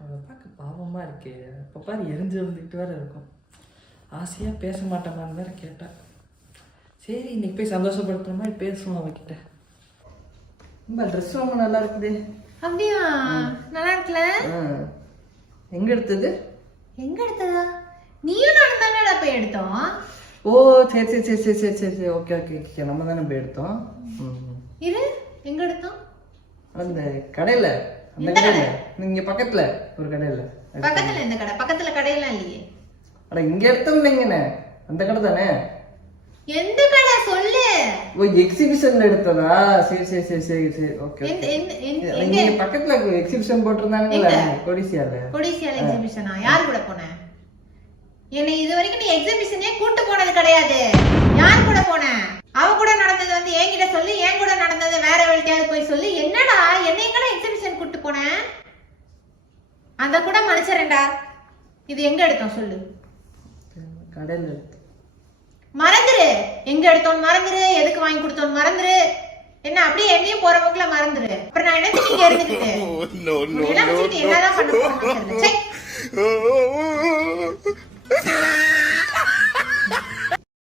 அவளை பார்க்க பாவமாக இருக்கே. இப்போ பாரு எரிஞ்சு வந்துக்கிட்டு வேற இருக்கும். ஆசையாக பேச மாட்டேமான்னு வேற கேட்டா. சரி இன்னைக்கு போய் சந்தோஷப்படுத்துற மாதிரி பேசுவோம் அவகிட்ட. ரொம்ப ட்ரெஸ் ரொம்ப நல்லா இருக்குது. அப்படியா? நல்லா இருக்குல்ல? எங்க எடுத்தது? எங்க எடுத்ததா? நீயும் நானும் தானடா போய் எடுத்தோம். ஓ சரி சரி சரி சரி சரி சரி சரி ஓகே ஓகே ஓகே நம்ம தானே போய் எடுத்தோம். இது எங்க எடுத்தோம்? அந்த கடையில. அந்த கடையில இங்க பக்கத்துல ஒரு கடையில. பக்கத்துல எந்த கடை? பக்கத்துல கடையெல்லாம் இல்லையே. அட இங்க எடுத்தோம்னீங்கண்ணே. அந்த கடை தானே? எந்த கடை சொல்லு. ஓ எக்ஸிபிஷன்ல எடுத்ததா? சரி சரி சரி சரி சரி ஓகே ஓகே. இங்க பக்கத்துல எக்ஸிபிஷன் போட்டுருந்தானுங்களே கொடிசியால. கொடிசியால எக்ஸிபிஷனா? யார் கூட போன? என்னை இது வரைக்கும் நீ எக்ஸிபிஷனே கூட்டு போனது கிடையாது. யார் கூட போன? அவ கூட நடந்தது வந்து என்கிட்ட சொல்லி, என் கூட நடந்தது வேற வழிக்காவது போய் சொல்லி. என்னடா என்னை கூட எக்ஸிபிஷன் கூட்டு போன? அந்த கூட மனுஷரேண்டா. இது எங்க எடுத்தோம் சொல்லு. கடையில எடுத்தோம். மறந்துரு. எங்க எடுத்தோம் மறந்துரு. எதுக்கு வாங்கி கொடுத்தோம் மறந்துரு. என்ன அப்படியே என்னையும் போற போக்குல மறந்துரு. அப்புறம் நான் என்ன இங்க இருந்துக்கிட்டு என்னதான் பண்ண போறேன்?